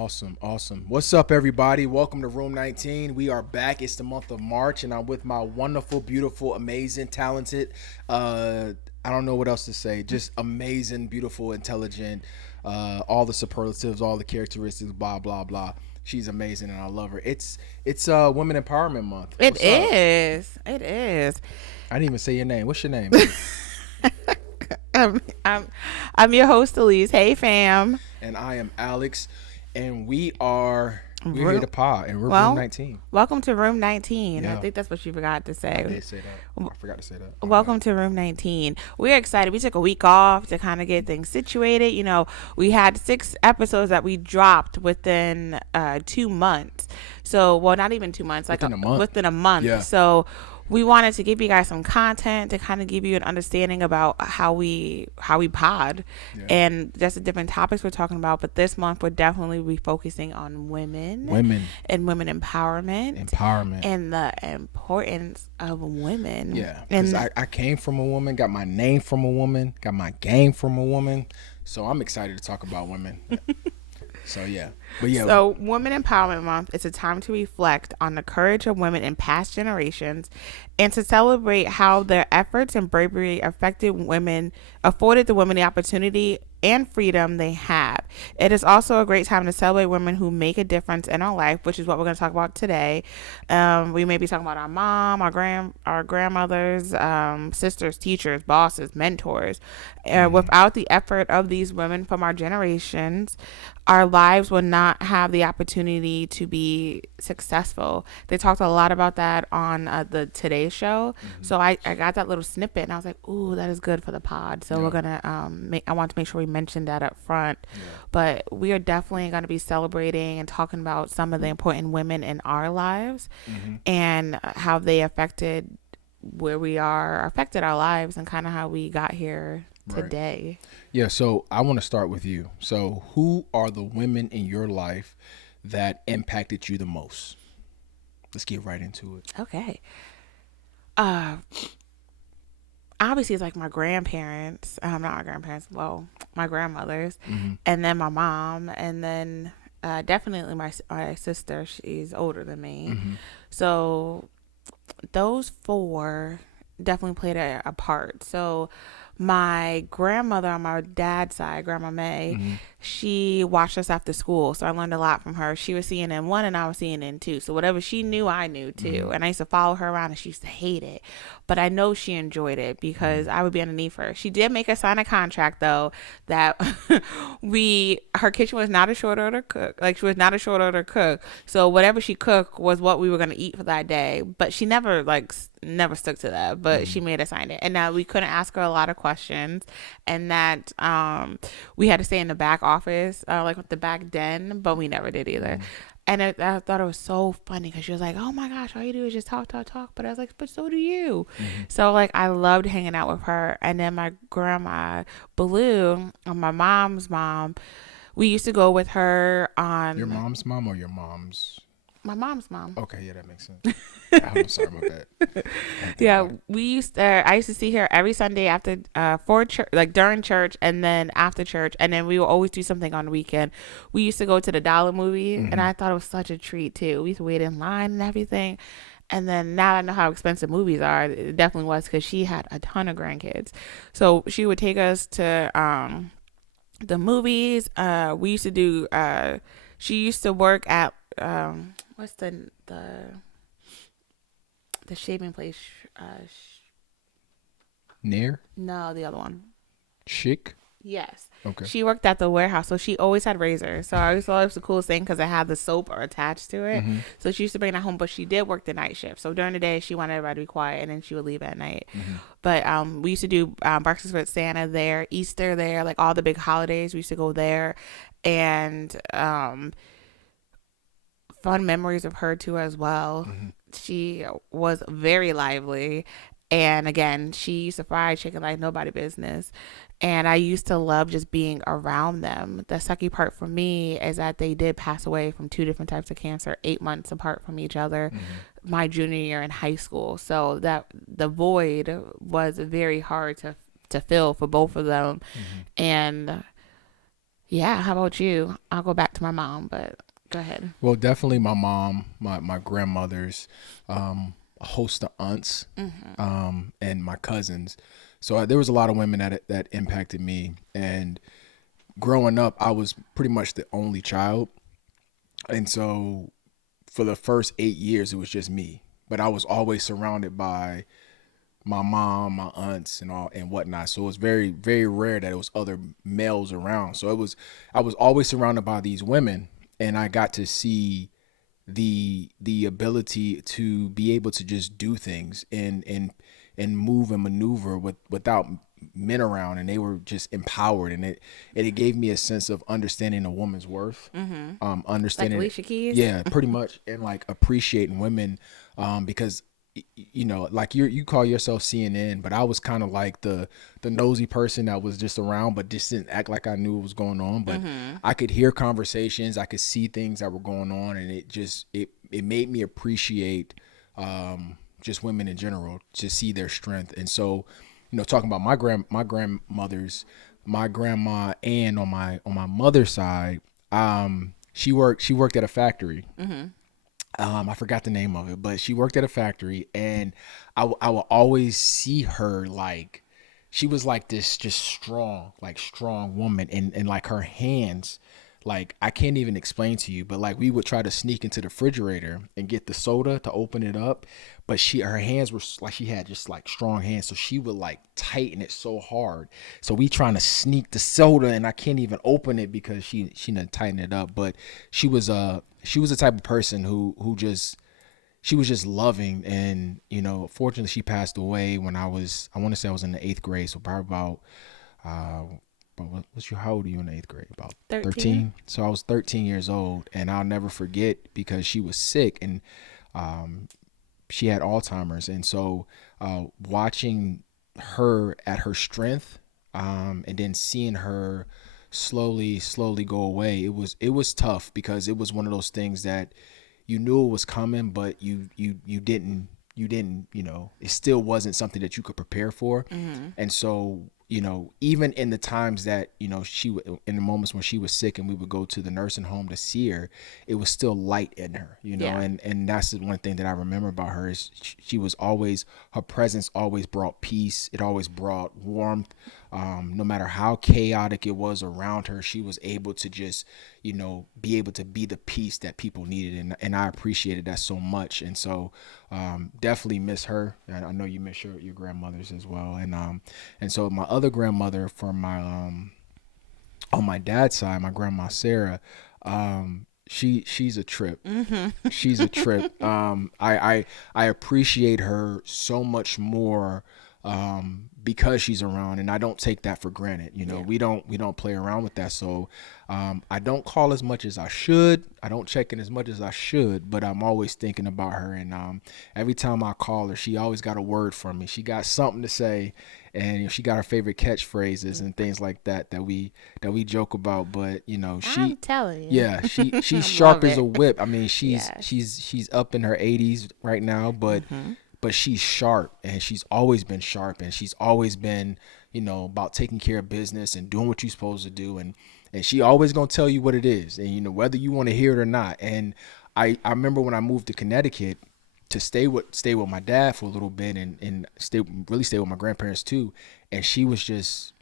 Awesome. Awesome. What's up, everybody? Welcome to Room 19. We are back. It's the month of March, and I'm with my wonderful, beautiful, amazing, talented, I don't know what else to say. Just amazing, beautiful, intelligent, all the superlatives, all the characteristics, blah, blah, blah. She's amazing, and I love her. It's Women Empowerment Month. It What's up? is. It is. I didn't even say your name. What's your name, babe? I'm, I'm, I'm your host, Elysse. Hey, fam. And I am Alex, and we're here Room, to pod, and we're Room well, 19. welcome to Room 19. I Yeah, think that's what you forgot to I say. did say that. I forgot to say that. My bad. Welcome to Room 19. We're excited. We took a week off to kind of get things situated. We had 6 episodes that we dropped within 2 months. So, well, not even 2 months, Within a month. within a month. Yeah. So, we wanted to give you guys some content to kind of give you an understanding about how we pod Yeah. and just the different topics we're talking about. But this month we're definitely be focusing on women Women and women empowerment empowerment. and the importance of women. Yeah, because And I came from a woman, got my name from a woman, got my game from a woman. So I'm excited to talk about women. So yeah, but yeah, So, Women Empowerment Month is a time to reflect on the courage of women in past generations and to celebrate how their efforts and bravery afforded the women the opportunity and freedom they have. It is also a great time to celebrate women who make a difference in our life, which is what we're going to talk about today. We may be talking about our mom, our grandmothers, sisters, teachers, bosses, mentors. Without the effort of these women from our generations, our lives would not have the opportunity to be successful. They talked a lot about that on the Today Show. So I got that little snippet and I was like, ooh, that is good for the pod. So Yeah. we're gonna I want to make sure we mention that up front. yeah, But we are definitely going to be celebrating and talking about some of the important women in our lives and how they affected where we are, affected our lives, and kind of how we got here Right. today. yeah. So I want to start with you. So who are the women in your life that impacted you the most? Let's get right into it. Okay. Uh, Obviously it's like my grandparents, not my grandparents, well, my grandmothers, and then my mom, and then definitely my sister. She's older than me, so those four definitely played a part. So my grandmother on my dad's side, Grandma May, she watched us after school. So I learned a lot from her. She was CNN1 and I was CNN2. So whatever she knew, I knew too. And I used to follow her around and she used to hate it. But I know she enjoyed it because I would be underneath her. She did make us sign a contract though that her kitchen was not a short order cook. Like she was not a short order cook. So whatever she cooked was what we were going to eat for that day. But she never stuck to that, but she made us sign it. And now we couldn't ask her a lot of questions, and that we had to stay in the back office, like with the back den, but we never did either. And I thought it was so funny because she was like, oh my gosh, all you do is just talk, talk, talk. But I was like, but so do you. So like I loved hanging out with her. And then my grandma Blue, my mom's mom, we used to go with her on Your mom's mom or your mom's? my mom's mom. Okay, yeah, that makes sense. I'm sorry about that. I had to think Yeah, about it. I used to see her every Sunday after for church, like during church and then after church, and then we would always do something on the weekend. We used to go to the dollar movie, and I thought it was such a treat too. We used to wait in line and everything. And then now I know how expensive movies are. It definitely was because she had a ton of grandkids, so she would take us to the movies. We used to do. She used to work at what's the shaving place? Near? No, the other one. Chic? Yes. Okay. She worked at the warehouse, so she always had razors. So I always thought it was the coolest thing because it had the soap attached to it. So she used to bring that home, but she did work the night shift. So during the day, she wanted everybody to be quiet, and then she would leave at night. But we used to do breakfast with Santa there, Easter there, like all the big holidays. We used to go there, and fun memories of her too as well. She was very lively. And again, she used to fry chicken like nobody business. And I used to love just being around them. The sucky part for me is that they did pass away from 2 different types of cancer, 8 months apart from each other, my junior year in high school. So that the void was very hard to fill for both of them. And Yeah. How about you? I'll go back to my mom, but go ahead. Well, definitely my mom, my grandmothers, a host of aunts, and my cousins. So there was a lot of women that impacted me. And growing up, I was pretty much the only child, and so for the first 8 years, it was just me. But I was always surrounded by my mom, my aunts, and all and whatnot. So it was very, very rare that it was other males around. So I was always surrounded by these women, and I got to see the ability to be able to just do things and move and maneuver without men around, and they were just empowered, and it gave me a sense of understanding a woman's worth, Like understanding, Alicia Keys. yeah, pretty much, and like appreciating women, because you know, like you call yourself CNN, but I was kind of like the nosy person that was just around, but just didn't act like I knew what was going on. But I could hear conversations, I could see things that were going on, and it made me appreciate just women in general, to see their strength. And so, you know, talking about my grandmothers, my grandma Ann on my mother's side, she worked at a factory. I forgot the name of it, but she worked at a factory, and I will always see her like she was like this just strong, like strong woman, and like her hands, like I can't even explain to you, but like we would try to sneak into the refrigerator and get the soda to open it up, but her hands were like, she had just like strong hands, so she would like tighten it so hard. So we trying to sneak the soda, and I can't even open it because she didn't tighten it up. But she was the type of person who just she was just loving. And you know, fortunately she passed away when I want to say I was in the 8th grade, so probably about how old are you in the 8th grade? About 13. 13. So I was 13 years old, and I'll never forget because she was sick, and she had Alzheimer's. And so watching her at her strength, and then seeing her slowly go away, it was tough, because it was one of those things that you knew it was coming, but you didn't, you know, it still wasn't something that you could prepare for. And so, you know, even in the times that, you know, in the moments when she was sick and we would go to the nursing home to see her, it was still light in her, you know. Yeah. And that's the one thing that I remember about her, is she was always, her presence always brought peace. It always brought warmth. No matter how chaotic it was around her, she was able to just, you know, be able to be the peace that people needed. And I appreciated that so much. And so definitely miss her. And I know you miss your grandmothers as well. And so my other grandmother, from my on my dad's side, my grandma Sarah, she's a trip. She's a trip. I appreciate her so much more, because she's around, and I don't take that for granted. You know, Yeah. we don't play around with that. So I don't call as much as I should. I don't check in as much as I should, but I'm always thinking about her. And every time I call her, she always got a word from me. She got something to say, and you know, she got her favorite catchphrases and things like that we joke about. But you know, I'm telling you. yeah, she's Love sharp as it. a whip. I mean, she's Yes. she's up in her 80s right now, but she's sharp, and she's always been sharp, and she's always been, you know, about taking care of business and doing what you're supposed to do. And she always gonna tell you what it is, and you know, whether you want to hear it or not. And I remember when I moved to Connecticut to stay with my dad for a little bit, and stay with my grandparents too. And she was just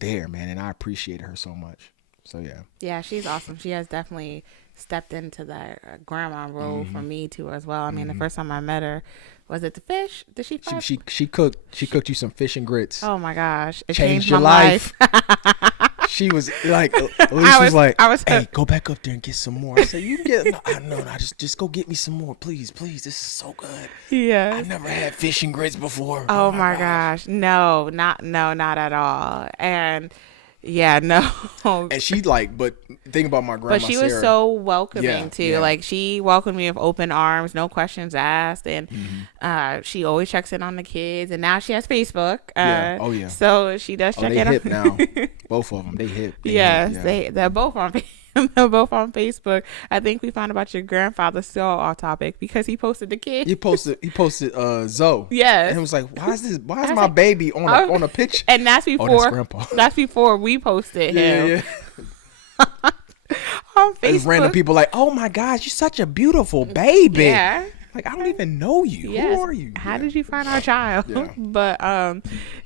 there, man, and I appreciated her so much. So yeah. Yeah, she's awesome. She has definitely stepped into that grandma role for me too as well. I mean, the first time I met her, was it the fish? Did she fry? She cooked you some fish and grits. Oh my gosh, it Changed changed your my life. She was like, Elysse was like, I was "Hey, go back up there and get some more." I said, "You can get, no, just go get me some more, please. This is so good. I Yes. never had fish and grits before. Oh my gosh. No, not at all. And yeah, no. And she like, but think about my grandma But she was Sarah. so welcoming Yeah, too. yeah. Like she welcomed me with open arms, no questions asked, and she always checks in on the kids. And now she has Facebook. Yeah. Oh yeah. So she does Oh, check they in. hip now. Both of them, they hip. Yes, hip, they're both on. They're both on Facebook. I think we found about your grandfather still off topic because he posted the kid. He posted Zoe. Yes. And it was like, why is my like, baby on a picture? And that's Oh, before that's grandpa. that's before we posted him. Yeah. on There's random Facebook. people like, oh my gosh, you're such a beautiful baby. Yeah. Like, I don't even know you. Yes. Who are you? How did you find our child? Yeah. But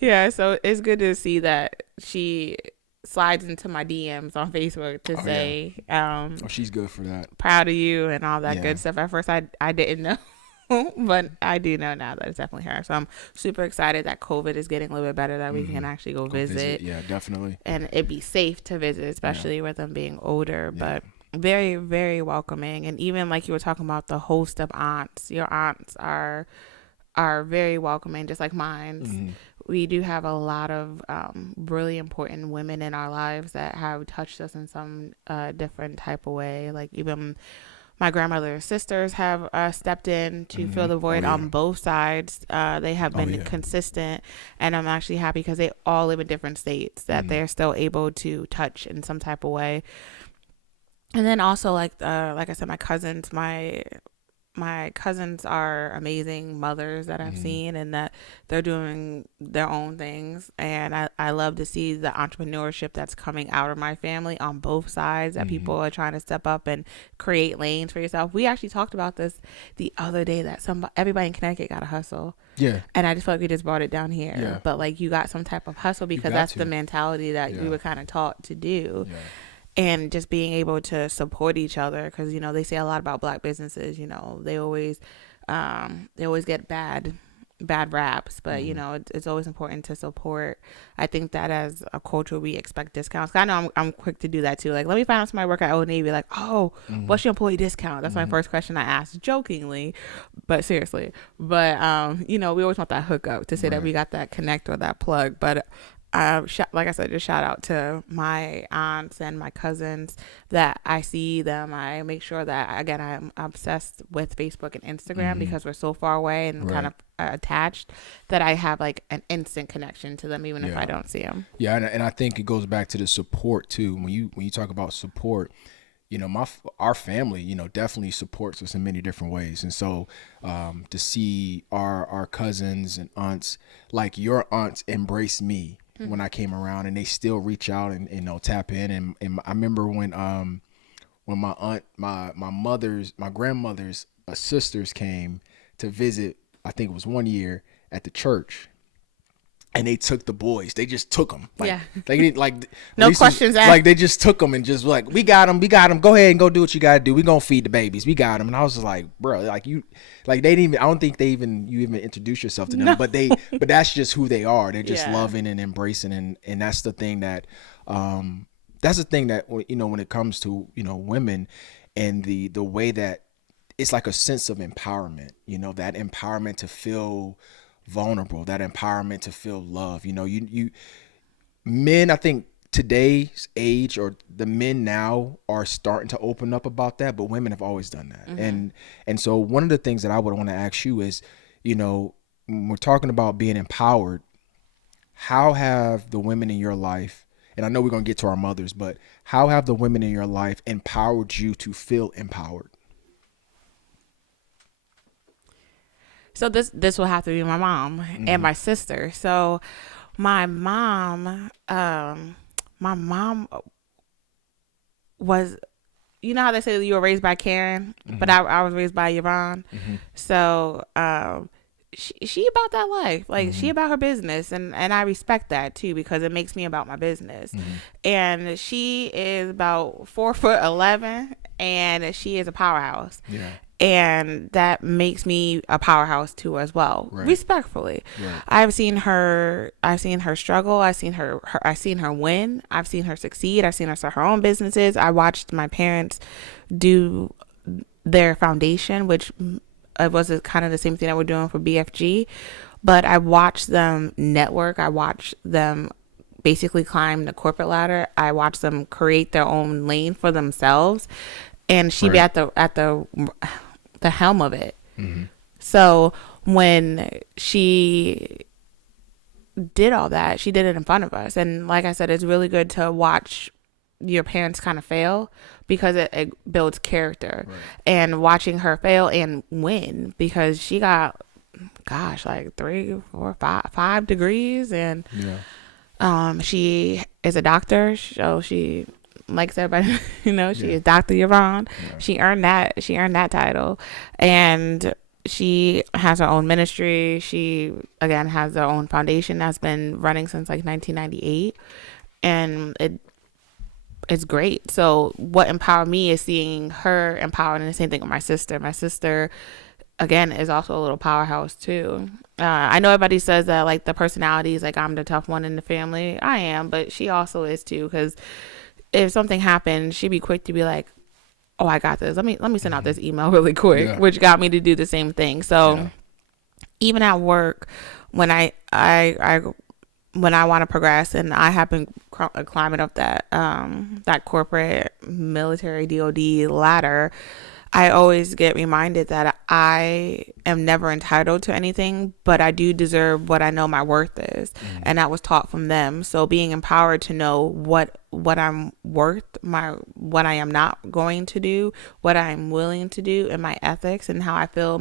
yeah, so it's good to see that she slides into my DMs on Facebook to say Oh, she's good for that. proud of you and all that Yeah. good stuff. At first I didn't know. But I do know now that it's definitely her. So I'm super excited that COVID is getting a little bit better, that we can actually go visit. Yeah, definitely. And it'd be safe to visit, especially with them being older. But very, very welcoming. And even like you were talking about the host of aunts, your aunts are very welcoming, just like mine. We do have a lot of really important women in our lives that have touched us in some different type of way. Like even my grandmother's sisters have stepped in to fill the void on both sides. They have been consistent, and I'm actually happy because they all live in different states, that they're still able to touch in some type of way. And then also like I said, my cousins are amazing mothers that I've seen, and that they're doing their own things. And I love to see the entrepreneurship that's coming out of my family on both sides, that people are trying to step up and create lanes for yourself. We actually talked about this the other day, that everybody in Connecticut got a hustle. Yeah. And I just feel like we just brought it down here. Yeah. But like you got some type of hustle, because that's the mentality that we were kind of taught to do. Yeah. And just being able to support each other, because you know they say a lot about Black businesses. You know they always get bad raps, but you know it's always important to support. I think that as a culture we expect discounts. I know I'm quick to do that too. Like, let me find out somebody work at Old Navy. Like, oh, what's your employee discount? That's my first question I ask, jokingly, but seriously. But you know we always want that hookup to say that we got that connect or that plug. But like I said, just shout out to my aunts and my cousins that I see them. I make sure that, again, I'm obsessed with Facebook and Instagram because we're so far away and kind of attached, that I have like an instant connection to them, even if I don't see them. Yeah, and I think it goes back to the support too. When you talk about support, you know, our family, you know, definitely supports us in many different ways. And so to see our cousins and aunts, like your aunts, embrace me when I came around, and they still reach out and you know, tap in. And I remember when my aunt, my grandmother's sisters came to visit. I think it was one year at the church. And they took the boys. They just took them. Like, they didn't like no questions asked. Like they just took them and just like, we got them. Go ahead and go do what you gotta do. We gonna feed the babies. We got them. And I was just like, bro, like you, like they didn't even. I don't think you even introduce yourself to them. No. But that's just who they are. They're just loving and embracing, and that's the thing that, you know, when it comes to, you know, women, and the way that it's like a sense of empowerment. You know, that empowerment to feel vulnerable, that empowerment to feel love. You know, you men, I think today's age, or the men now, are starting to open up about that, but women have always done that. And so one of the things that I would want to ask you is, you know, when we're talking about being empowered, how have the women in your life, and I know we're going to get to our mothers, but how have the women in your life empowered you to feel empowered? So this will have to be my mom and my sister. So my mom was, you know how they say you were raised by Karen, but I was raised by Yvonne. So she about that life. Like she about her business, and I respect that too, because it makes me about my business. And she is about 4'11", and she is a powerhouse. Yeah. And that makes me a powerhouse too, as well. Respectfully. I've seen her struggle. I've seen her win. I've seen her succeed. I've seen her start her own businesses. I watched my parents do their foundation, which was kind of the same thing that we're doing for BFG, but I watched them network. I watched them basically climb the corporate ladder. I watched them create their own lane for themselves, and she be at the helm of it. So when she did all that, she did it in front of us. And like I said, it's really good to watch your parents kind of fail, because it builds character. And watching her fail and win, because she got, gosh, like 3, 4, 5 degrees, and she is a doctor, so she like everybody, she Yeah. is Dr. Yvonne. Yeah. She earned that. She earned that title, and she has her own ministry. She again has her own foundation that's been running since like 1998, and it's great. So what empowered me is seeing her empowered, and the same thing with my sister. My sister again is also a little powerhouse too. I know everybody says that like the personality is like I'm the tough one in the family. I am, but she also is too. Because if something happened, she'd be quick to be like, "Oh, I got this. Let me send out this email really quick," Yeah. which got me to do the same thing. So Yeah. even at work, when I when I want to progress and I have been climbing up that corporate military DoD ladder, I always get reminded that I am never entitled to anything, but I do deserve what I know my worth is. And that was taught from them. So being empowered to know what I'm worth, what I am not going to do, what I'm willing to do, and my ethics and how I feel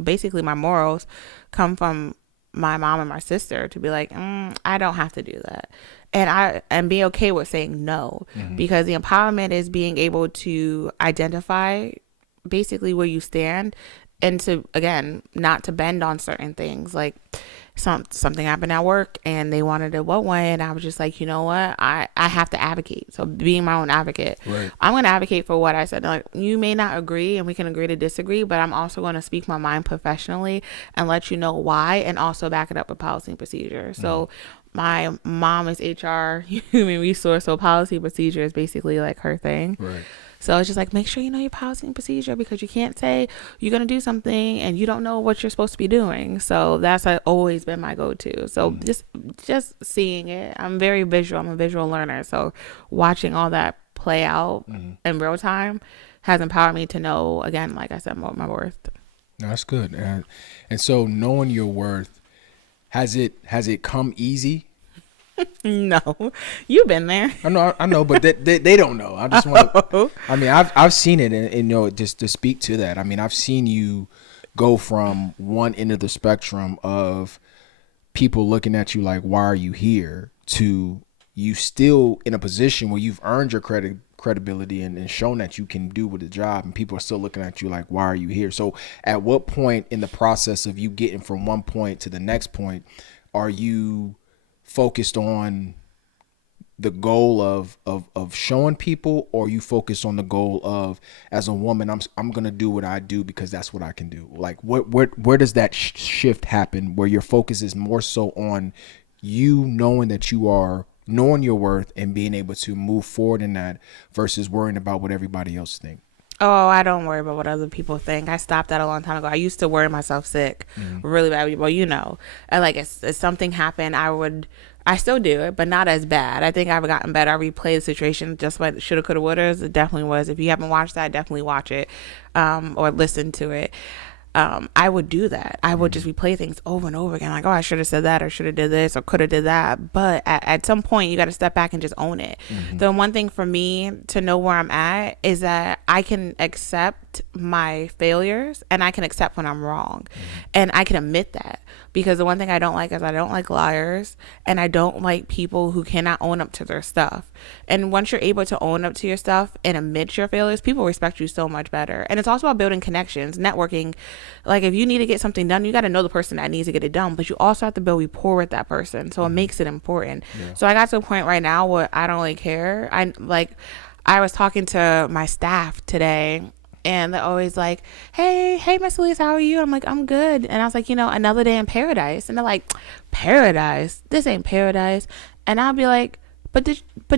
basically my morals come from my mom and my sister, to be like, I don't have to do that. And be okay with saying no, because the empowerment is being able to identify basically where you stand, and to again not to bend on certain things. Like something happened at work and they wanted it one way, and I was just like, you know what, I have to advocate. So being my own advocate, Right. I'm going to advocate for what I said. Like, you may not agree and we can agree to disagree, but I'm also going to speak my mind professionally and let you know why, and also back it up with policy and procedure. So my mom is HR, human resource, so policy and procedure is basically like her thing. Right. So it's just like, make sure you know your policy and procedure, because you can't say you're going to do something and you don't know what you're supposed to be doing. So that's always been my go-to. So just seeing it, I'm very visual. I'm a visual learner. So watching all that play out in real time has empowered me to know, again, like I said, my worth. That's good. And so knowing your worth, has it come easy? No, you've been there. I know, but they don't know. I just want to. I mean, I've seen it, and just to speak to that. I mean, I've seen you go from one end of the spectrum of people looking at you like, "Why are you here?" to you still in a position where you've earned your credibility and shown that you can do with the job, and people are still looking at you like, "Why are you here?" So, at what point in the process of you getting from one point to the next point are you focused on the goal of showing people, or you focus on the goal of, as a woman, I'm gonna do what I do because that's what I can do? Like, where does that shift happen, where your focus is more so on you knowing that you are knowing your worth and being able to move forward in that, versus worrying about what everybody else think? Oh, I don't worry about what other people think. I stopped that a long time ago. I used to worry myself sick really bad. Well, and like if something happened, I still do it, but not as bad. I think I've gotten better. I replay the situation just like shoulda, coulda, woulda. It definitely was. If you haven't watched that, definitely watch it, or listen to it. I would do that. I would just replay things over and over again. Like, oh, I should have said that, or should have did this, or could have did that. But at some point, you got to step back and just own it. The one thing for me to know where I'm at is that I can accept my failures, and I can accept when I'm wrong, and I can admit that. Because the one thing I don't like is I don't like liars, and I don't like people who cannot own up to their stuff. And once you're able to own up to your stuff and admit your failures, people respect you so much better. And it's also about building connections, networking. Like, if you need to get something done, you got to know the person that needs to get it done, but you also have to build rapport with that person. So it makes it important. Yeah. So I got to a point right now where I don't really care. I was talking to my staff today, and they're always like, hey, Miss Elysse, how are you? I'm like, I'm good. And I was like, another day in paradise. And they're like, paradise? This ain't paradise. And I'll be like, but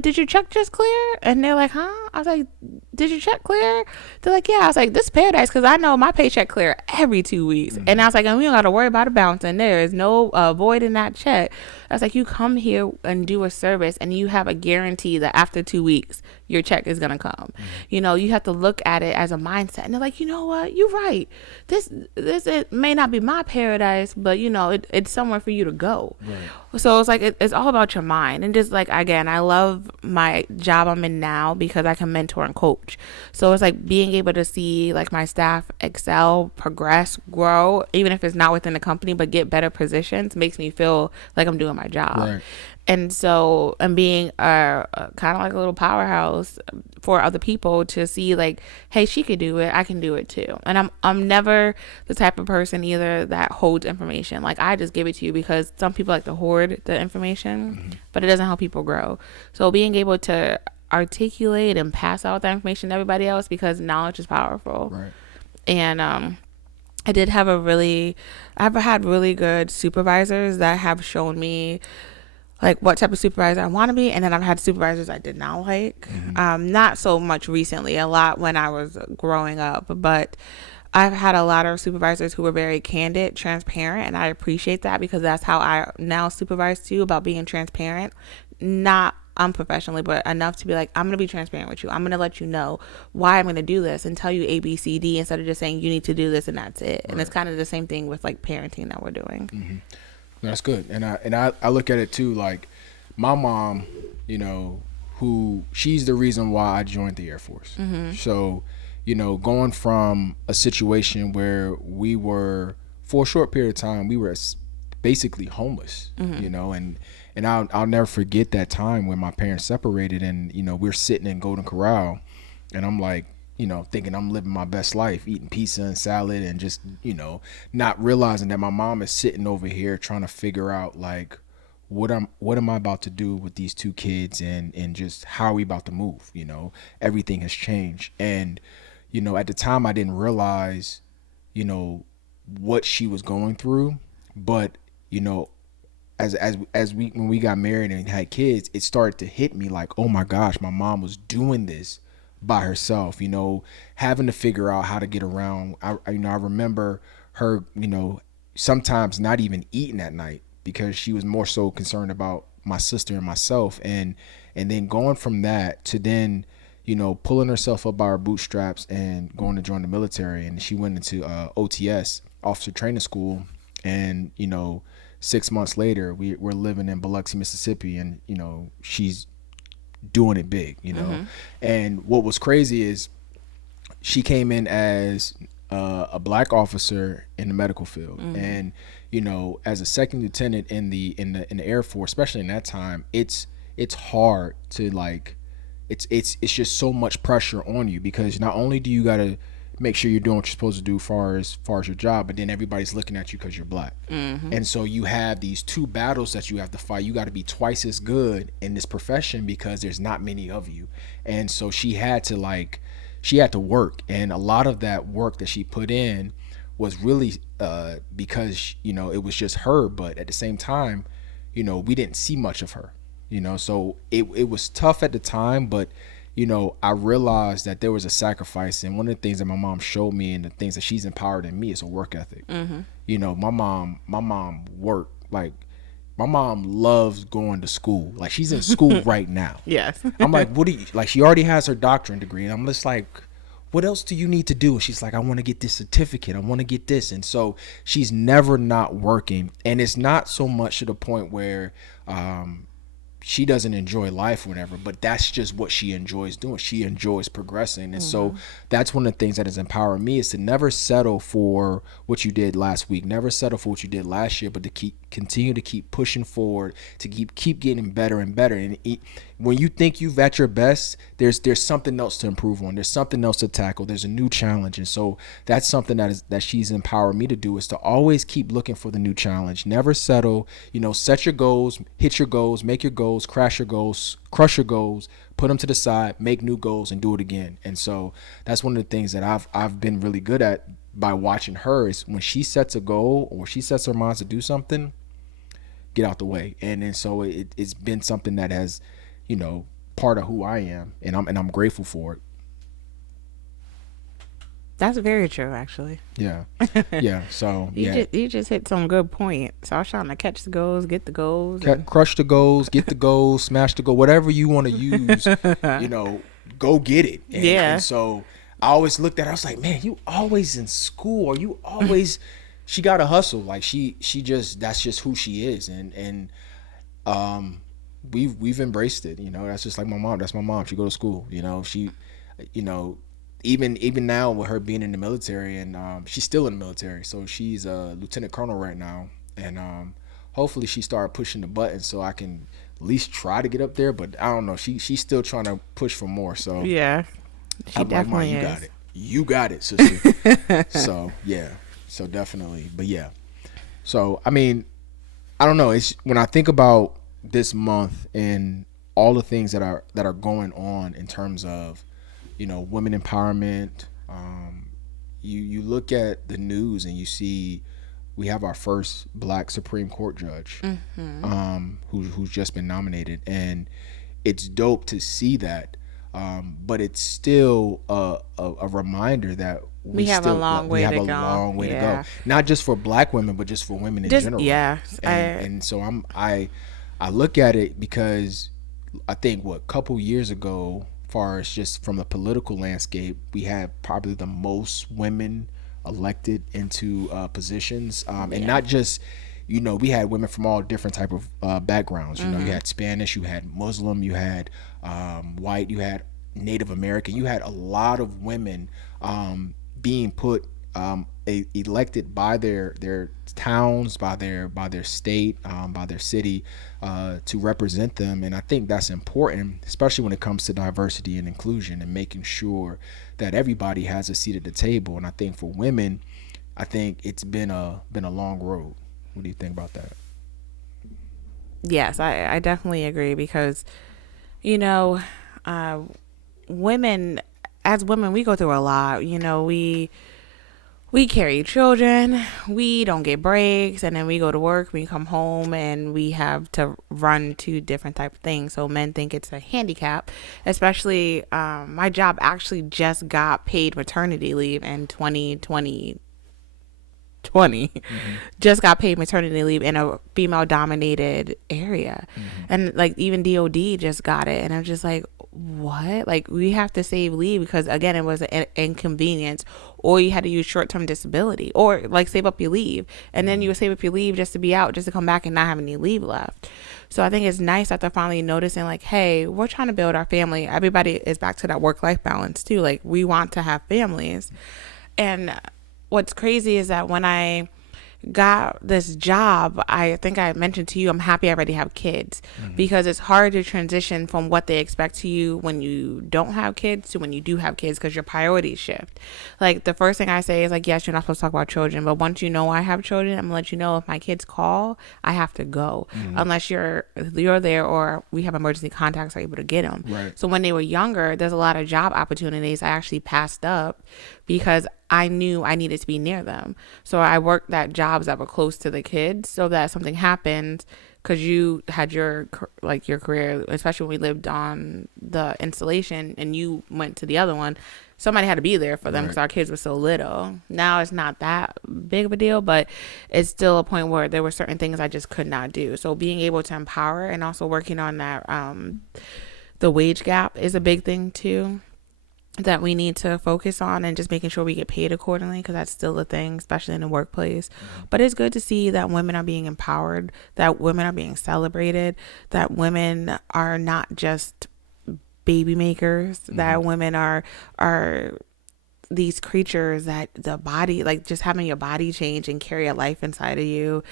did your check just clear? And they're like, huh? I was like, did your check clear? They're like, yeah. I was like, this is paradise, because I know my paycheck clear every 2 weeks. And I was like, and we don't got to worry about it bouncing. There is no void in that check. I was like, you come here and do a service, and you have a guarantee that after 2 weeks, your check is going to come. You have to look at it as a mindset. And they're like, you know what? You're right. This it may not be my paradise, but, it's somewhere for you to go. Right. So it's like, it's all about your mind. And just like, again, I love my job I'm in now because I can mentor and coach. So it's like being able to see like my staff excel, progress, grow, even if it's not within the company, but get better positions, makes me feel like I'm doing my job. Right. And so, and being kind of like a little powerhouse for other people to see, like, hey, she could do it, I can do it too. And I'm never the type of person either that holds information. Like, I just give it to you, because some people like to hoard the information, but it doesn't help people grow. So being able to articulate and pass out that information to everybody else, because knowledge is powerful. Right. And I did have I've had really good supervisors that have shown me like what type of supervisor I want to be. And then I've had supervisors I did not like. Not so much recently, a lot when I was growing up, but I've had a lot of supervisors who were very candid, transparent, and I appreciate that, because that's how I now supervise too, about being transparent, not unprofessionally, but enough to be like, I'm going to be transparent with you. I'm going to let you know why I'm going to do this and tell you A, B, C, D, instead of just saying you need to do this and that's it. Right. And it's kind of the same thing with like parenting that we're doing. That's good. And I look at it too, like my mom, you know, who she's the reason why I joined the Air Force. So, you know, going from a situation where we were, for a short period of time, we were basically homeless, you know, and I'll never forget that time when my parents separated, and, you know, we're sitting in Golden Corral, and I'm like, you know, thinking I'm living my best life, eating pizza and salad, and just, you know, not realizing that my mom is sitting over here trying to figure out, like, what am I about to do with these two kids, and just how are we about to move, you know? Everything has changed. And, you know, at the time I didn't realize, you know, what she was going through, but, you know, as we, when we got married and had kids, it started to hit me like, oh my gosh, my mom was doing this by herself, you know, having to figure out how to get around. You know, I remember her, you know, sometimes not even eating at night because she was more so concerned about my sister and myself. And then going from that to then, you know, pulling herself up by her bootstraps and going to join the military. And she went into OTS, officer training school. And, you know, 6 months later, we're living in Biloxi, Mississippi. And, you know, she's doing it big, you know. And what was crazy is she came in as a black officer in the medical field, and, you know, as a second lieutenant in the Air Force, especially in that time, it's hard to, like, it's just so much pressure on you, because not only do you got to make sure you're doing what you're supposed to do far as your job, but then everybody's looking at you because you're black. And so you have these two battles that you have to fight. You got to be twice as good in this profession because there's not many of you. And so she had to work, and a lot of that work that she put in was really because, you know, it was just her, but at the same time, you know, we didn't see much of her, you know, so it was tough at the time. But, you know, I realized that there was a sacrifice, and one of the things that my mom showed me and the things that she's empowered in me is a work ethic. You know, my mom worked, like, my mom loves going to school. Like, she's in school right now. Yes. I'm like, what do you, like, she already has her doctorate degree, and I'm just like, what else do you need to do? And she's like, I want to get this certificate, I want to get this. And so she's never not working. And it's not so much to the point where she doesn't enjoy life or whatever, but that's just what she enjoys doing. She enjoys progressing. And so that's one of the things that has empowered me, is to never settle for what you did last week, never settle for what you did last year, but to continue to keep pushing forward, to keep getting better and better. And when you think you've at your best, there's something else to improve on. There's something else to tackle. There's a new challenge. And so that's something that she's empowered me to do, is to always keep looking for the new challenge. Never settle. You know, set your goals, hit your goals, make your goals, crash your goals, crush your goals, put them to the side, make new goals, and do it again. And so that's one of the things that I've been really good at by watching her, is when she sets a goal or she sets her mind to do something, get out the way. And then so it's been something that has, you know, part of who I am, and I'm grateful for it. That's very true, actually. Yeah. Yeah. So You just hit some good points. So I was trying to catch the goals, get the goals, crush the goals, get the goals, smash the goal, whatever you want to use, you know, go get it. And so I always looked at her, I was like, man, you always in school, or you always, she got to hustle. Like she just, that's just who she is. And we've embraced it. You know, that's just like my mom. That's my mom. She go to school, you know, she, you know, even now with her being in the military, and she's still in the military, so she's a lieutenant colonel right now, and hopefully she started pushing the button so I can at least try to get up there. But I don't know. She's still trying to push for more. So Yeah, she I'm like, Ma, definitely you is. got it. You got it, sister. So yeah. So definitely. But yeah. So I mean, I don't know. It's when I think about this month and all the things that are going on in terms of, women empowerment. You look at the news and you see we have our first Black Supreme Court judge, who's just been nominated, and it's dope to see that. But it's still a reminder that We have a long we way have to a go. long way to go, Yeah. not just for Black women, but just for women in Just general. yeah. And so I look at it because I think what couple years ago, far as just from the political landscape, we had probably the most women elected into positions, and not just, we had women from all different type of backgrounds. You had Spanish, you had Muslim, you had white, you had Native American, you had a lot of women being put elected by their towns, by their state, by their city, to represent them. And I think that's important, especially when it comes to diversity and inclusion and making sure that everybody has a seat at the table. And I think for women, I think it's been a long road. What do you think about that? Yes, I definitely agree because, you know, uh, women, as women, we go through a lot. We carry children, we don't get breaks, and then we go to work, we come home, and we have to run to different type of things. So men think it's a handicap, especially my job actually just got paid maternity leave in 2020. Just got paid maternity leave in a female dominated area, and like even DOD just got it, and I'm just like, what? Like, we have to save leave because again it was an inconvenience, or you had to use short-term disability, or like save up your leave, and then you would save up your leave just to be out, just to come back and not have any leave left. So I think it's nice that they're finally noticing, like, hey, we're trying to build our family. Everybody is back to that work-life balance too. Like, we want to have families. And what's crazy is that when I got this job, I think I mentioned to you, I'm happy I already have kids, because it's hard to transition from what they expect to you when you don't have kids to when you do have kids, because your priorities shift. Like, the first thing I say is like, yes, you're not supposed to talk about children, but once you know I have children, I'm gonna let you know if my kids call, I have to go, unless you're there or we have emergency contacts are able to get them. Right. So when they were younger, there's a lot of job opportunities I actually passed up because I knew I needed to be near them. So I worked at jobs that were close to the kids, so that something happened, because you had your career, especially when we lived on the installation and you went to the other one, somebody had to be there for them because our kids were so little. Now it's not that big of a deal, but it's still a point where there were certain things I just could not do. So being able to empower and also working on that, the wage gap is a big thing too, that we need to focus on, and just making sure we get paid accordingly, because that's still a thing, especially in the workplace. But it's good to see that women are being empowered, that women are being celebrated, that women are not just baby makers, that women are these creatures, that the body, like just having your body change and carry a life inside of you.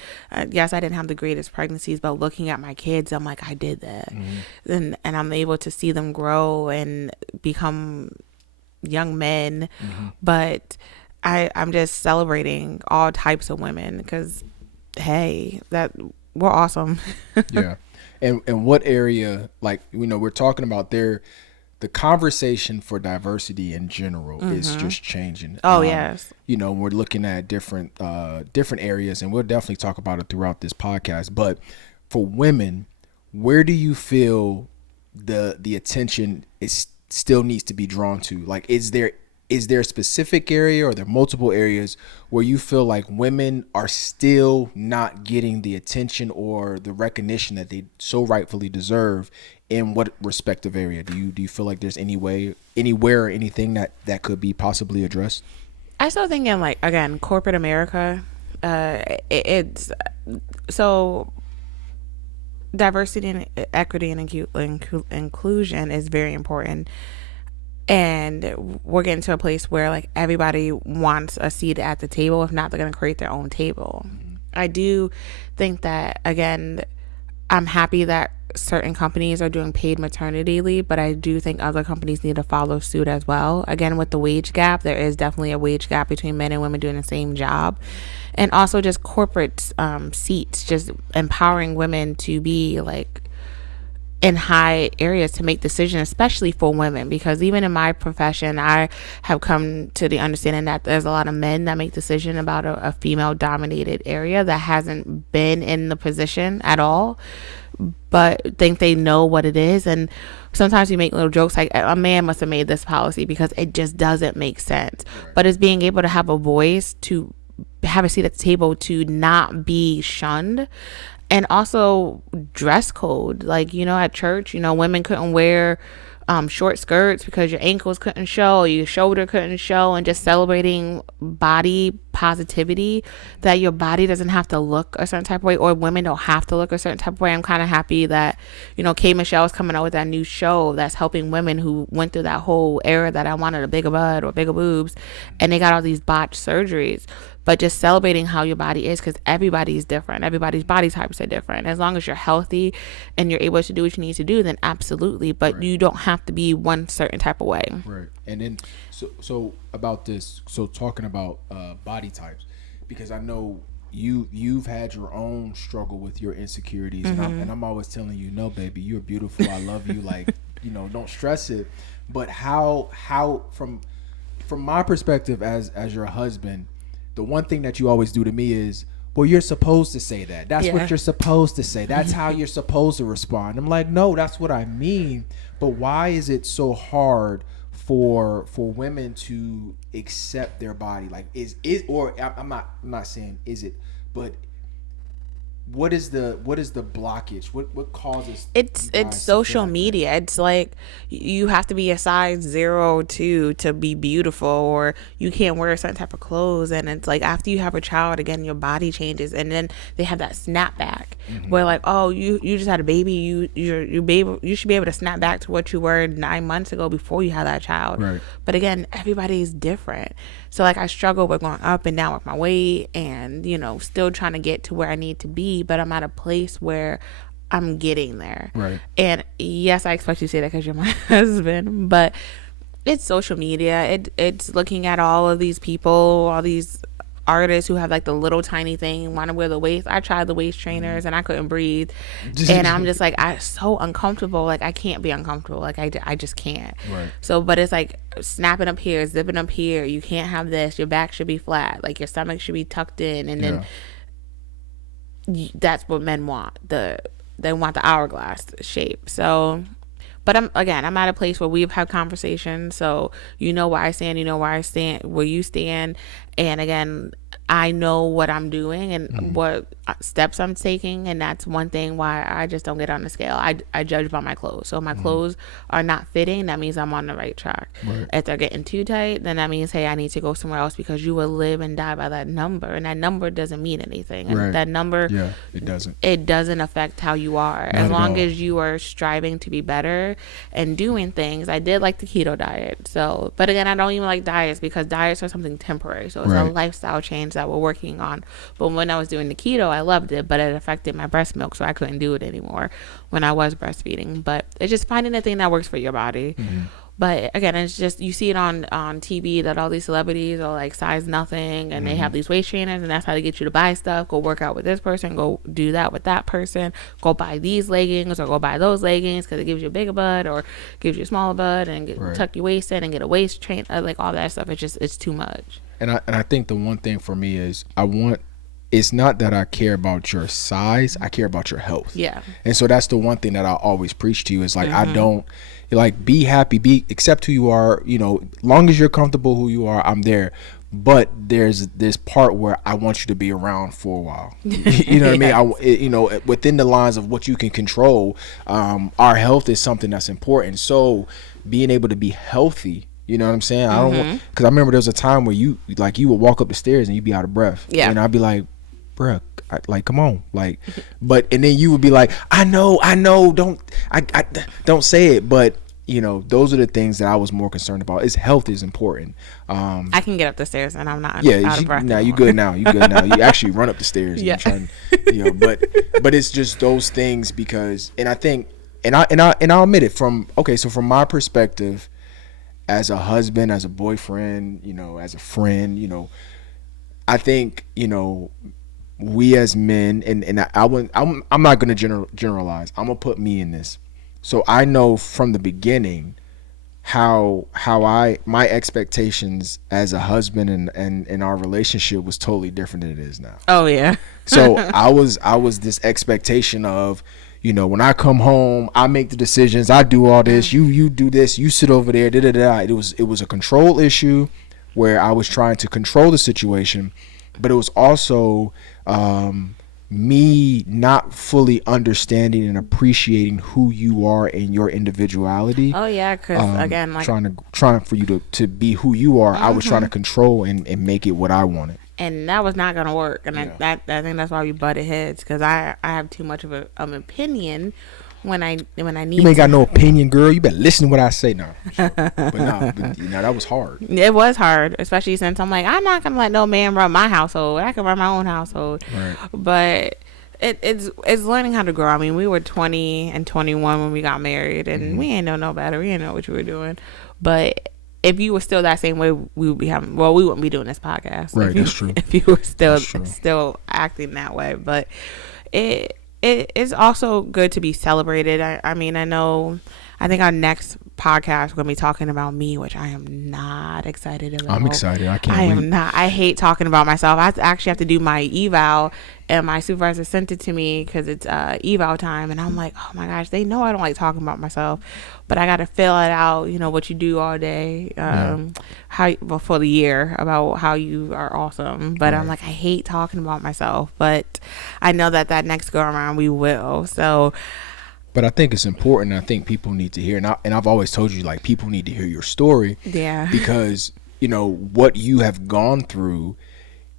Yes, I didn't have the greatest pregnancies, but looking at my kids, I'm like, I did that. And I'm able to see them grow and become young men. But I'm just celebrating all types of women, because hey, that we're awesome. Yeah. And what area, like, we're talking about there, the conversation for diversity in general is just changing. Oh, yes. We're looking at different areas, and we'll definitely talk about it throughout this podcast. But for women, where do you feel the attention is still needs to be drawn to? Like, is there a specific area, or are there multiple areas where you feel like women are still not getting the attention or the recognition that they so rightfully deserve? In what respective area do you feel like there's anywhere or anything that could be possibly addressed? I still think in, like, again, corporate America, it's so diversity and equity and inclusion is very important. And we're getting to a place where, like, everybody wants a seat at the table. If not, they're going to create their own table. I do think that, again, I'm happy that certain companies are doing paid maternity leave, but I do think other companies need to follow suit as well. Again, with the wage gap, there is definitely a wage gap between men and women doing the same job. And also just corporate seats, just empowering women to be like in high areas to make decisions, especially for women, because even in my profession, I have come to the understanding that there's a lot of men that make decisions about a female dominated area that hasn't been in the position at all, but think they know what it is. And sometimes we make little jokes like a man must have made this policy because it just doesn't make sense. But it's being able to have a voice, to have a seat at the table, to not be shunned. And also dress code, like, at church, women couldn't wear short skirts because your ankles couldn't show, your shoulder couldn't show, and just celebrating body positivity, that your body doesn't have to look a certain type of way, or women don't have to look a certain type of way. I'm kind of happy that, K. Michelle is coming out with that new show that's helping women who went through that whole era that I wanted a bigger butt or bigger boobs, and they got all these botched surgeries. But just celebrating how your body is, because everybody's different. Everybody's body types are different. As long as you're healthy and you're able to do what you need to do, then absolutely. But you don't have to be one certain type of way. Right. And then, so about this, so talking about body types, because I know you've had your own struggle with your insecurities, and I'm always telling you, no, baby, you're beautiful. I love you. Like, don't stress it. But how from my perspective as your husband, the one thing that you always do to me is, well, you're supposed to say that. That's what you're supposed to say. That's how you're supposed to respond. I'm like, no, that's what I mean. But why is it so hard for women to accept their body? Like, or I'm not saying is it, but what is the blockage? What causes it's social media? It's like you have to be a size 0 or 2 to be beautiful, or you can't wear a certain type of clothes. And it's like after you have a child, again, your body changes, and then they have that snapback where like, oh, you just had a baby, you should be able to snap back to what you were 9 months ago before you had that child. Right. But again, everybody's different. So like I struggle with going up and down with my weight, and still trying to get to where I need to be, but I'm at a place where I'm getting there. Right. And yes, I expect you to say that because you're my husband, but it's social media. It's looking at all of these people, all these artists who have like the little tiny thing, want to wear the waist. I tried the waist trainers and I couldn't breathe. And I'm just like, I'm so uncomfortable. Like I can't be uncomfortable. Like I just can't. Right. So, but it's like snapping up here, zipping up here. You can't have this. Your back should be flat. Like your stomach should be tucked in. And then that's what men want. They want the hourglass shape. So, but I'm at a place where we've had conversations. So where I stand, where you stand. And again, I know what I'm doing and what steps I'm taking, and that's one thing why I just don't get on the scale. I judge by my clothes. So if my clothes are not fitting, that means I'm on the right track. Right. If they're getting too tight, then that means, hey, I need to go somewhere else, because you will live and die by that number, and that number doesn't mean anything. And that number, it doesn't affect how you are. As long as you are striving to be better and doing things. I did like the keto diet. So, but again, I don't even like diets, because diets are something temporary. So it's a lifestyle change that we're working on. But when I was doing the keto, I loved it, but it affected my breast milk, so I couldn't do it anymore when I was breastfeeding. But it's just finding the thing that works for your body. But again, it's just, you see it on TV that all these celebrities are like size nothing, and they have these waist trainers, and that's how they get you to buy stuff. Go work out with this person, go do that with that person, go buy these leggings or go buy those leggings because it gives you a bigger butt or gives you a smaller butt, and tuck your waist in and get a waist train, like all that stuff. It's too much. And I think the one thing for me is it's not that I care about your size, I care about your health. Yeah. And so that's the one thing that I always preach to you is like, I don't, like, be happy, accept who you are, long as you're comfortable who you are, I'm there. But there's this part where I want you to be around for a while. You know what I mean? Within the lines of what you can control, our health is something that's important. So being able to be healthy, you know what I'm saying? I don't, because I remember there was a time where you would walk up the stairs and you'd be out of breath. Yeah. And I'd be like, bruh, like, come on, like, and then you would be like, I know, don't say it, but those are the things that I was more concerned about. Is health is important. I can get up the stairs and I'm not Yeah, out of breath. now you good now. You good now. You actually run up the stairs. Yeah. And trying, but it's just those things because, and I think, and I'll admit it so from my perspective, as a husband, as a boyfriend, as a friend, I think, we as men, and I'm not gonna generalize. I'm gonna put me in this. So I know from the beginning how my expectations as a husband and in our relationship was totally different than it is now. Oh yeah. So I was this expectation of, when I come home, I make the decisions, I do all this, you do this, you sit over there, da da da. It was a control issue where I was trying to control the situation, but it was also me not fully understanding and appreciating who you are and your individuality. Oh yeah, because again, like trying for you to be who you are. I was trying to control and make it what I wanted. And that was not gonna work. And I think that's why we butted heads, because I have too much of an opinion when I need. You ain't got no opinion, girl. You better listen to what I say now. But that was hard. It was hard, especially since I'm like, I'm not gonna let no man run my household. I can run my own household. Right. But it's learning how to grow. I mean, we were 20 and 21 when we got married, and we ain't know no better. We didn't know what you were doing. But if you were still that same way, we would be we wouldn't be doing this podcast. Right, that's true. If you were still acting that way. But it is also good to be celebrated. I mean, I think our next podcast we're gonna be talking about me, which I am not excited about. I'm excited. I can't wait. am not. I hate talking about myself. I actually have to do my eval, and my supervisor sent it to me because it's eval time, and I'm like, oh my gosh, they know I don't like talking about myself, but I got to fill it out. What you do all day, for the year, about how you are awesome. But I'm like, I hate talking about myself, but I know that next go around we will. So. But I think it's important. I think people need to hear, and I've always told you, like, people need to hear your story. Yeah. Because, what you have gone through,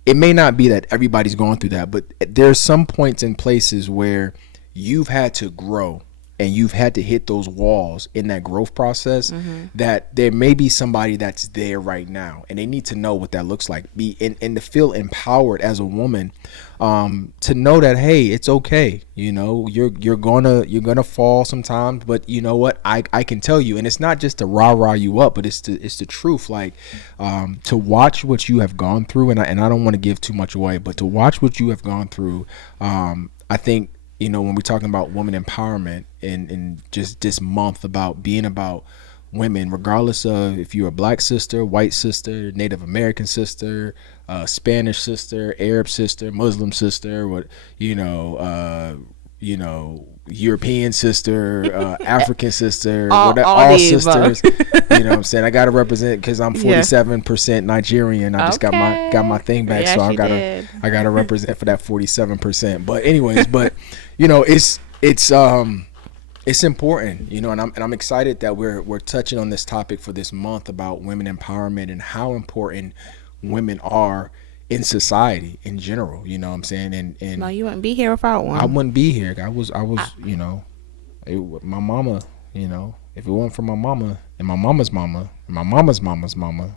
it may not be that everybody's going through that, but there's some points and places where you've had to grow and you've had to hit those walls in that growth process, that there may be somebody that's there right now and they need to know what that looks like, and to feel empowered as a woman, to know that, hey, it's okay. You're gonna fall sometimes, but you know what, I can tell you, and it's not just to rah you up, but it's the truth. Like, to watch what you have gone through, and I don't want to give too much away, but to watch what you have gone through, I think, when we're talking about women empowerment and just this month about being about women, regardless of if you're a black sister, white sister, Native American sister, Spanish sister, Arab sister, Muslim sister, European sister, African sister, all sisters. You know what I'm saying? I got to represent, because I'm 47% Nigerian. I just got my thing back, so I gotta represent for that 47%. But anyways, it's important, and I'm excited that we're touching on this topic for this month about women empowerment and how important women are in society in general. You know what I'm saying? And no, you wouldn't be here without one. I wouldn't be here. I was my mama. If it wasn't for my mama and my mama's mama and my mama's mama's mama,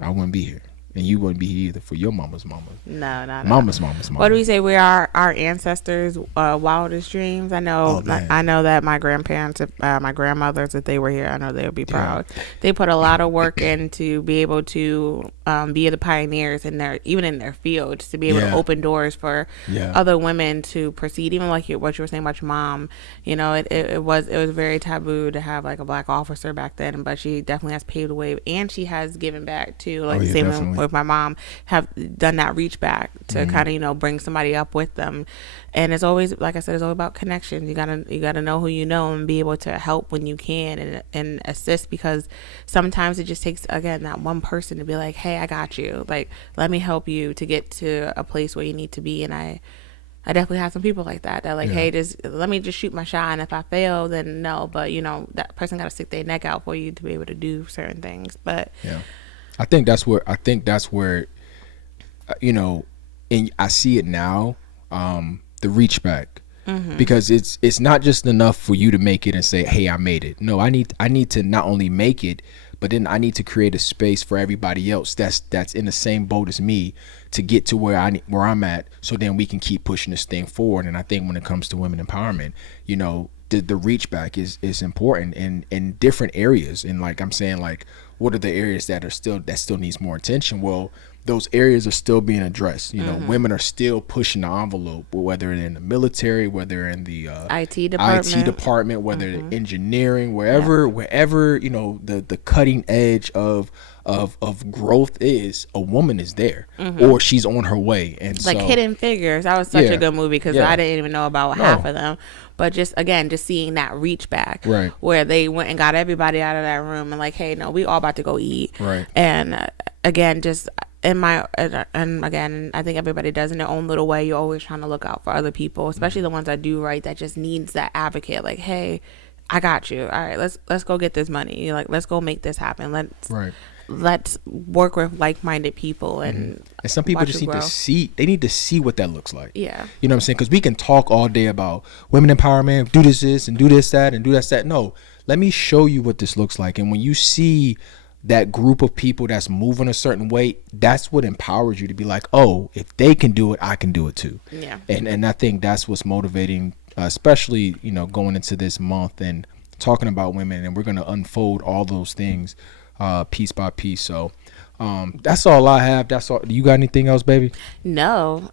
I wouldn't be here. And you wouldn't be here either for your mama's mama. No, not mama's mama. What do we say? We are our ancestors' wildest dreams. I know. I know that my grandparents, my grandmothers, if they were here, I know they would be proud. Yeah. They put a lot of work in to be able to be the pioneers in even in their fields, to be able to open doors for other women to proceed. Even like what you were saying about your mom. It was very taboo to have like a black officer back then, but she definitely has paved the way, and she has given back too. Like same with my mom, have done that reach back to kind of bring somebody up with them. And it's always, like I said, it's all about connections. You gotta know who you know and be able to help when you can and assist, because sometimes it just takes, again, that one person to be like, hey, I got you, like, let me help you to get to a place where you need to be. And I definitely have some people like that like, hey, just let me just shoot my shot, and if I fail, then no. But that person got to stick their neck out for you to be able to do certain things. But I think that's where and I see it now, the reach back. because it's not just enough for you to make it and say, hey, I made it. No, I need to not only make it, but then I need to create a space for everybody else that's in the same boat as me to get to where I'm at, so then we can keep pushing this thing forward. And I think when it comes to women empowerment, you know, the reach back is important in different areas. And like I'm saying, like, what are the areas that still needs more attention? Well, those areas are still being addressed. You know, women are still pushing the envelope, whether in the military, whether in the IT department, whether engineering, wherever you know the cutting edge of growth is, a woman is there, or she's on her way. And like, Hidden Figures, that was such a good movie, because I didn't even know about half of them. But just seeing that reach back, right, where they went and got everybody out of that room and like, hey, no, we all about to go eat, right. And again, just and again, I think everybody does in their own little way. You're always trying to look out for other people, especially the ones that do right, that just needs that advocate. Like, hey, I got you. All right, let's go get this money. Like, let's go make this happen. Let's work with like-minded people. And some people just need to see what that looks like. Yeah. You know what I'm saying? Because we can talk all day about women empowerment, do this and do this, that, and do that. No, let me show you what this looks like. And when you see that group of people that's moving a certain way, that's what empowers you to be like, oh, if they can do it, I can do it too. Yeah. And I think that's what's motivating, especially, you know, going into this month and talking about women. And we're going to unfold all those things piece by piece. So that's all I have. That's all. You got anything else, baby? No.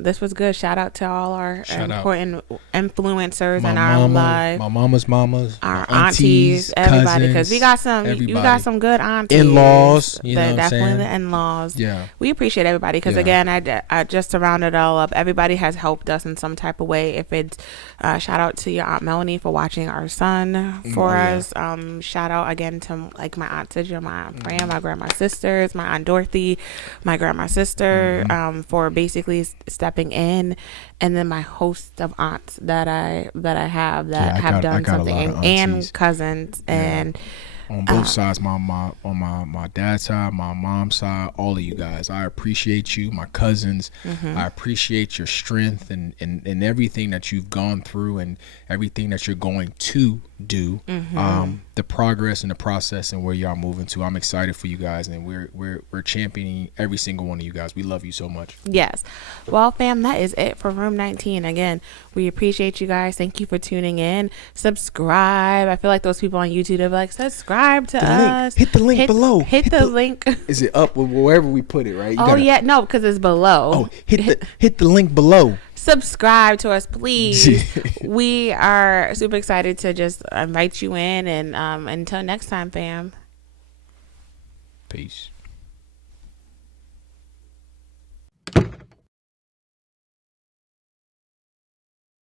This was good. Shout out to all our important influencers in our life. My mamas, our aunties, everybody, because we got some. You got some good aunties, in-laws. You know, definitely the in-laws. Yeah, we appreciate everybody, because again, I just to round it all up, everybody has helped us in some type of way. If it's shout out to your Aunt Melanie for watching our son for us. Shout out again to like my aunt Sidra, my aunt Fran, my grandma's sisters, my aunt Dorothy, my grandma's sister, for basically stepping in, and then my host of aunts that I have done something, and cousins, and on both sides, on my dad's side, my mom's side, all of you guys. I appreciate you, my cousins. I appreciate your strength and everything that you've gone through and everything that you're going to do. The progress and the process and where y'all moving to. I'm excited for you guys, and we're championing every single one of you guys. We love you so much. Yes. Well, fam, that is it for Room 19. Again, we appreciate you guys. Thank you for tuning in. Subscribe. I feel like those people on YouTube, they're like, subscribe to us. Hit the link below. Hit the link. Is it up wherever we put it, right? No, because it's below. Oh, hit the link below. Subscribe to us, please. We are super excited to just invite you in, and until next time, fam. Peace.